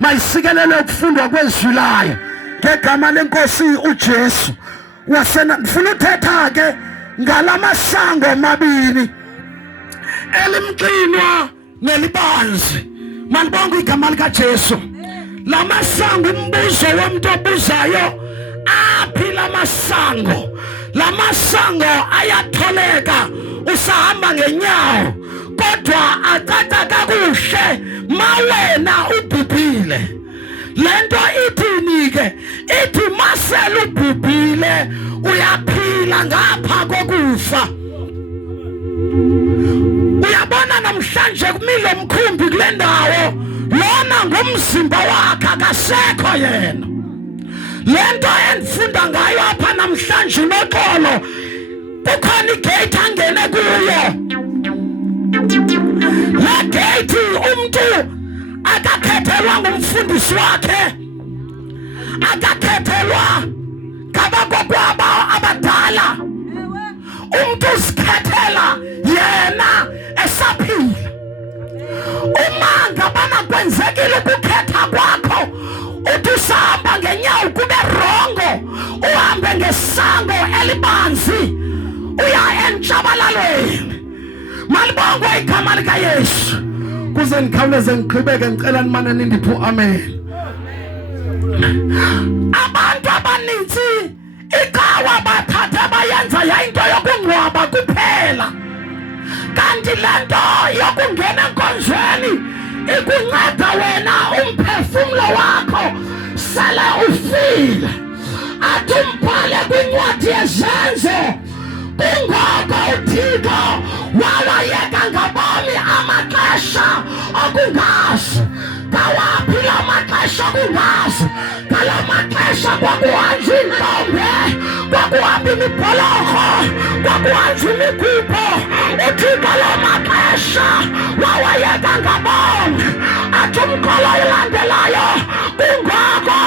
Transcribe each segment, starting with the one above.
mayisikelele ukufundwa kwezulayo ngegama lenkosi uJesu wasena. Ngifuna uthetha ke ngalamasango mabili elimqinwa nelibanzi. Malibonga igama lika Jesu. Lamasango umbuzo womuntu obuzayo, aphi lamasango? Lamasango ayatholeka usahamba ngenyawo, kodwa athatha kakuhle mawena ubhubhile. Lento ithini ke? Ithi masela ubhubhile uyaphila ngapha kokufa. Uyabona namhlanje kumile umkhumbi kule ndawo, lona ngumzimba wakhe, akasekho yena. Lento endifunda ngayo apha namhlanje noxolo, kukhona igate angene kuyo. La gate umuntu akakhethelwa ngumfundisi wakhe, akakhethelwa ngabagokwaba abadala. Umuntu uzikhethela yena esaphila. Uma ngabana kwenzekile ukukhetha kwakho, uthi usahamba ngenyawo kube rongo, uhambe ngesango elibanzi uya entshabalalweni. Malibongwe igama lika Yesu. Kuze nikhawuleze ngiqhubeke, ngicela nimane nindiphu amen. Abantu abaninzi ikawa bathatha bayenza yayinto yokungcwaba kuphela, kanti lento yokungena enkonzweni ikunceda wena umphefumulo wakho sele ufile. Athi umbhale kwincwadi yezenzo, kungoko uThixo wawayeka ngabami amaxesha okungazi. Ngawaphi la maxesha okungazi? Ngala maxesha kwakuhanjwa intombe, kwakuhamba imibholorho, kwakuhanjwa imigubho. uThixo la maxesha wawayeka ngabami. Athi umkholo olandelayo, kungoko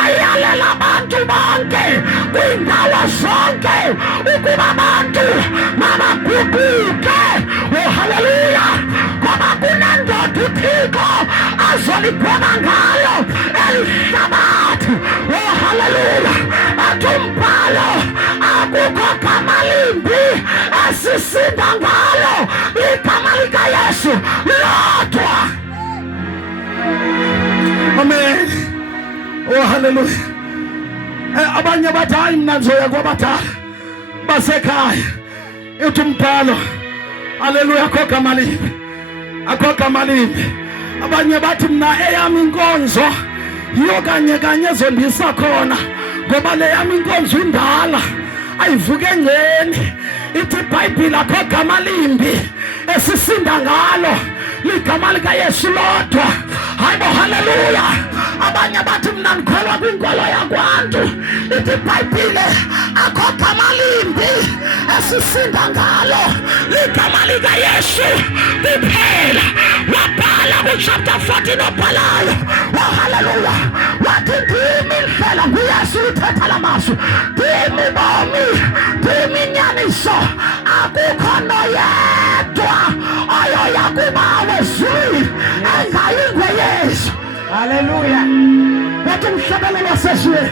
ayalela abantu bonke kwiindawo zonke ukuba abantu mabaguquke. Oh haleluya! Ngoba kunendoda uThixo azolibona ngalo elihlabathi. Oh haleluya! Athi umbhalo, akukho gama limbi asisinda ngalo igama lika Yesu lodwa. Amen. Oh haleluya. Abanye bathi hayi mina ngizoya kwabadala basekhaya. Uthi umbhalo, haleluya, akho gama limbi, akho gama limbi. Abanye bathi mina eyami inkonzo yiyo kanye kanye ezondisa khona, ngoba le yami inkonzo indala ayivuke engceni. Ithi iBhayibhile akho gama limbi esisinda ngalo ligama lika Yesu lodwa. Hayibo haleluya. Abanye bathi mina ngikholwa kwinkolo yakwantu. Ithi iBhayibhile akho gama limbi esisinda ngalo ligama lika Yesu kuphela. Wabhala kuchapter 14 obhalayo, oh haleluya, wathi ndimi indlela, nguYesu uthetha la mazwi, ndimi bomi, ndimi inyaniso, akukho noyedwa oyoya kuba wezulu engayingwe Yesu. Haleluya. Wathi umhlabelelo wasezweni,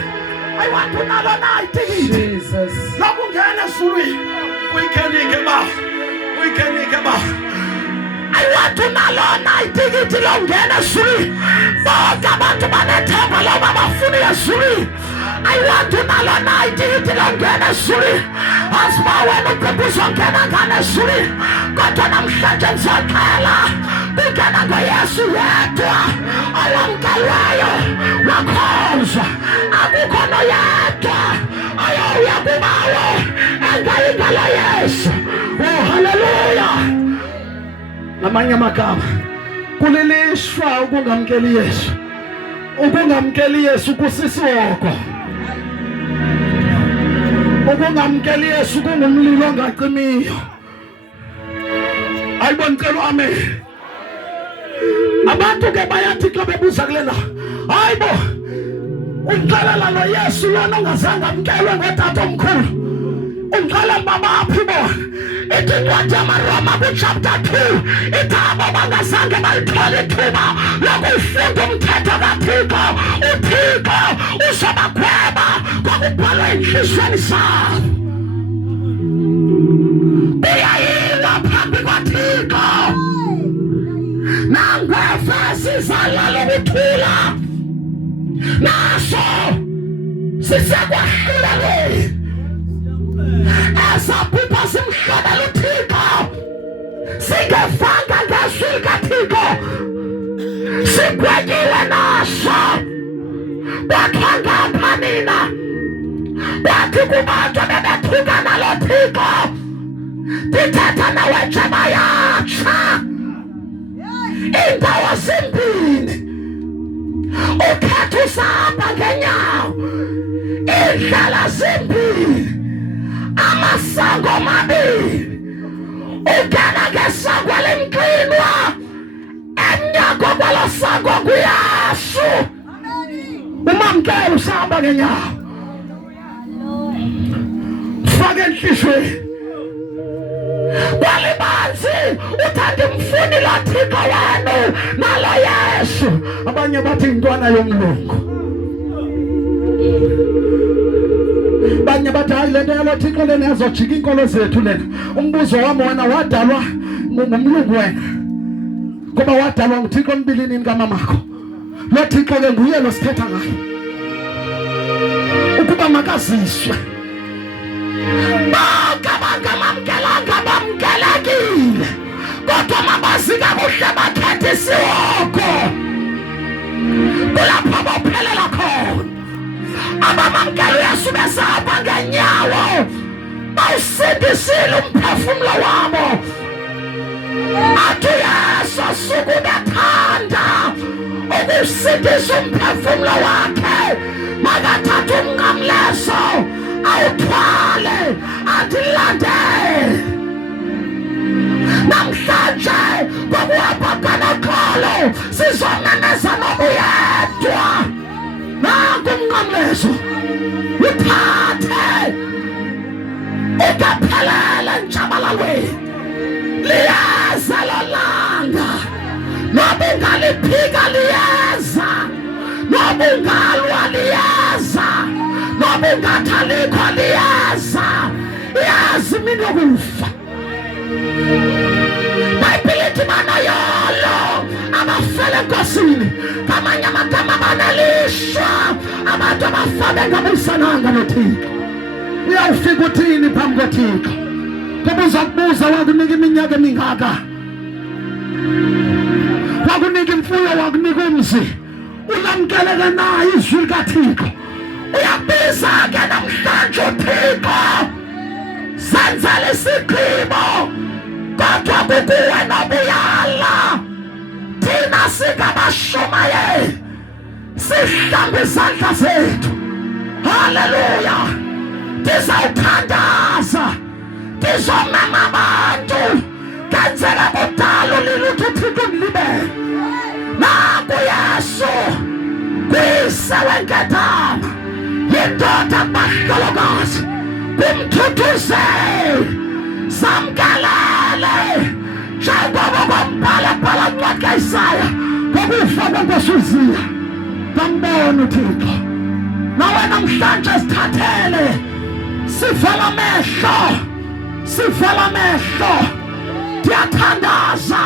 I want to know na itikiti lokungena ezulwini. Uyikhenike ba, uyikhenike ba. I want to know na itikiti lokungena ezulwini. Bonke abantu banethemba loba bafuna ezulwini. I want to know na itikiti lokungena ezulwini. Asiba wena uqeqesho ngena ngana ezulwini, kodwa namhlanje ngizoxela kungena ngoYesu yedwa owamkelweyo wakhonzwa. Akukho noyedwa oyoya kubawo engayingalo Yesu. Oh haleluya. Ngamanye amagama, kulilishwa ukungamkeli Yesu. Ukungamkeli Yesu kusisoko. Ukungamkeli Yesu kungumlilo ongacimiyo. Ayibonke amen. Abantu ke bayathi xa bebuza kulena, hayibo uxelela noYesu lona ongazange amkelwe ngotata omkhulu. ungqala babaphi bona ithi incwadi yamaRoma ku-chapter 2 ithi abo bangazange balithole ithuba lokufunda umthetho kaThixo uThixo uzobagweba kwakubhalwe enhliziyweni zabo. Buyayila phambi kwaThixo nangefesi zalala ukuthula naso sisekwahluleleni esaphupha simhlabela uThixo singefanga ngezwi likaThixo sigwenyiwe naso kwakha ngapha nina bathi kubantu bebethuka nalo Thixo ndithetha nawe njeba yatsha indawo zimbini ukhetha usahamba ngenyawo indlela zimbini amasango mabili ungena ngesango elimqinwa emnyango kwalo sango kuyasu umamkela usahamba ngenyawo fake enhliziyweni kwalibanzi uthanda imfuni lo Thixo wenu nalo Yesu. Abanye bathi intwana yomlungu, abanye bathi hayi lento yalo Thixo lena yazojika inkolo zethu lena. Umbuzo wami wena wadalwa ngumlungu wena ngoba wadalwa nguThixo embilini kamamakho. Lo Thixo ke nguye lo sithetha ngayo ukuba makaziswe bangamamkelanga bamkelekile kodwa mabazi kakuhle bakhethe isiwoko kulapho bophelela khona. Abamamkela uYesu besahamba ngenyawo bawusindisile umphefumulo wabo athi uYesu suku bethanda ukusindisa umphefumulo wakhe makathatha umnqamleso awuthwale adilandele. Namhlanje kwakuhamba kanaxolo sizomemeza nobuyedwa nanku umnqamleso uthathe ukaphelele njabalalweni liyeza lolanga nobungaliphika liyeza nobungalwa liyeza nobungathalikho liyeza yazi mina yokufa bayibhilithi banayolo abafele enkosini ngamanye amagama banelishwa abantu abafabe ngabuyisananga noThixo. Uyawufika uthini phambi koThixo ngoba uzakubuza wakunika iminyaka emingaka, wakunika imfuyo, wakunika umzi, ulamkeleke nayo izwi likaThixo. Uyabiza-ke namhlanje uThixo senzele isigqibo kodwa kukuwe nobuyala. Thina singabashumayeli sihlambe izandla zethu, haleluya, ndizawuthandaza, ndizomema abantu ngenzeka kudala ulilutho uThixo ndilibele. Nanku Yesu kuyise wenkethama yindoda kubahlolokazi kumthuthuzeli samkelele njengoba kwambala ncwadi kaIsaya ngokufa kwenkosi uZiya bambona uThixo. Nawe namhlanje sithathele sivala amehlo ndiyathandaza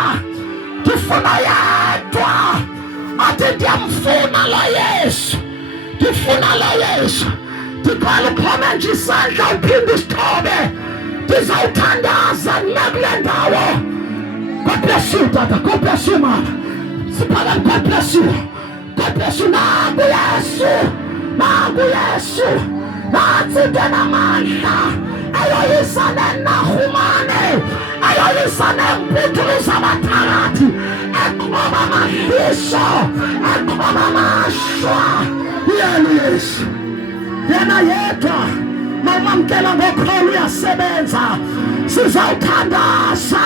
ndifuna yedwa athi ndiyamfuna lo Yesu, ndifuna lo Yesu. Ndiqala uphome nje isandla uphinde isithobe ndizawuthandaza nakule ndawo. God bless you tata, God bless you mama, siphakame, God bless you, God bless you. Nangu Yesu nansi into enamandla ayoyisa neNahumane, ayoyisa nemputhulo zabathakathi, eqoba amahliso, eqoba amashwa. Yena Yesu yena yedwa mawumamkela ngokholo uyasebenza. Sizawuthandaza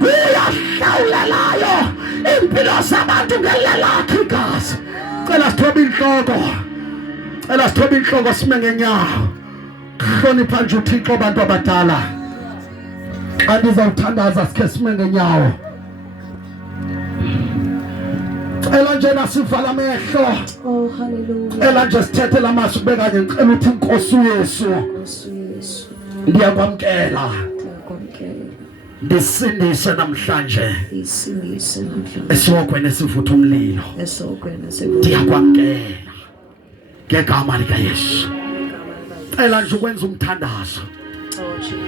kuyahlawulelayo impilo zabantu ngelelakho igazi. Cela sithobe inhloko, sime ngenyawo hlonipha nje uThixo bantu abadala. Andizawuthandaza sikhe sime ngenyawo. Cela nje nasivala amehlo. Oh hallelujah. Cela nje sithethe lamazwi bekanye ngicela uthi Nkosi Yesu. Ndiyakwamkela. Ndisindise namhlanje. Esokweni esivutha umlilo. Ndiyakwamkela. Ngegama lika Yesu. Cela nje ukwenza umthandazo.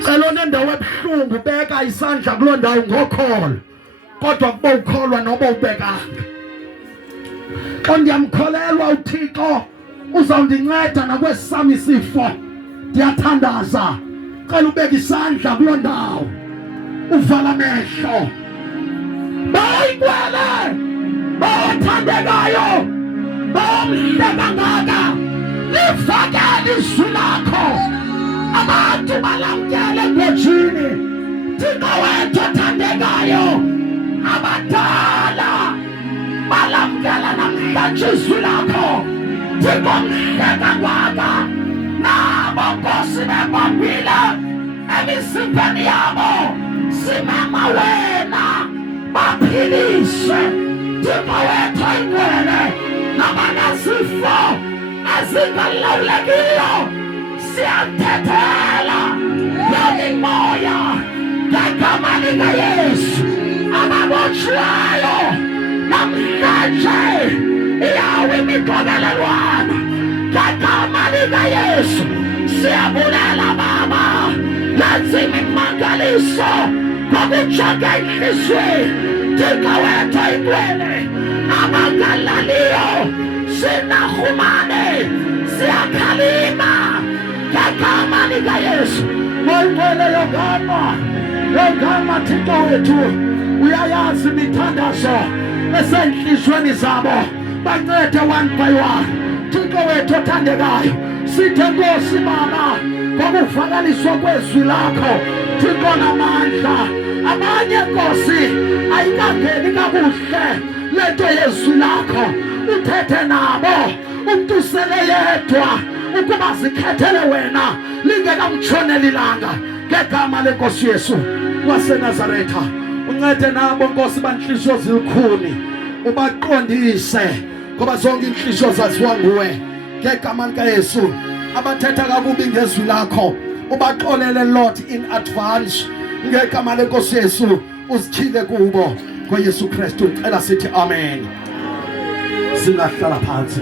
Cela nendawo ebuhlungu beka isandla kuloo ndawo ngokholo. Kodwa kuba ukholwa noba ubekanga. Xa ndiyamkholelwa uThixo uzawundinceda nakwesami isifo. Ndiyathandaza. Cela ubeke isandla kuloo ndawo. Uvala amehlo. Bayikwele. Bawathandekayo. Bawamhle kangaka. Lifakele izwi lakho. Abantu balamkele ngojini. Thixo wethu othandekayo. Abadala balamkela namhlanje izwi lakho. Thixo mhle kangaka. Nabo Nkosi bebambile emisimpeni yabo. Simama wena baphilise. Thixo wethu oyingcwele nabanezifo ezingalawulekiyo siyamthethela yonke moya ngegama lika Yesu. Ababotshwayo namhlanje iyawe imiqokelelwano ngegama lika Yesu. Siyabulela Baba lazima imangaliso ngokujonga enhliziyweni. Thixo wethu oyingcwele abangalaliyo sinahumane siyakhalima ngegama lika Yesu. Oyingcwele yogama Thixo wethu uyayazi imithandazo esenhliziyweni zabo. Bancede one by one. Thixo wethu othandekayo sithe Nkosi Baba ngokuvakaliswa kwezwi lakho Thixo namandla. Abanye Nkosi ayikangeni kakuhle lento yezwi lakho. Uthethe nabo umuntu usele yedwa ukuba zikhethele wena lingekamtshoneli ilanga ngegama lenkosi Yesu waseNazaretha. Uncede nabo Nkosi banhliziyo zilikhuni. Ubaqondise ngoba zonke inhliziyo zaziwa nguwe ngegama lika Yesu. Abathetha kakubi ngezwi lakho ubaxolele Lord in advance ngegama lenkosi Yesu. Usikhile kubo ngoYesu Kristu. Cela sithi amen. Singahlala phansi.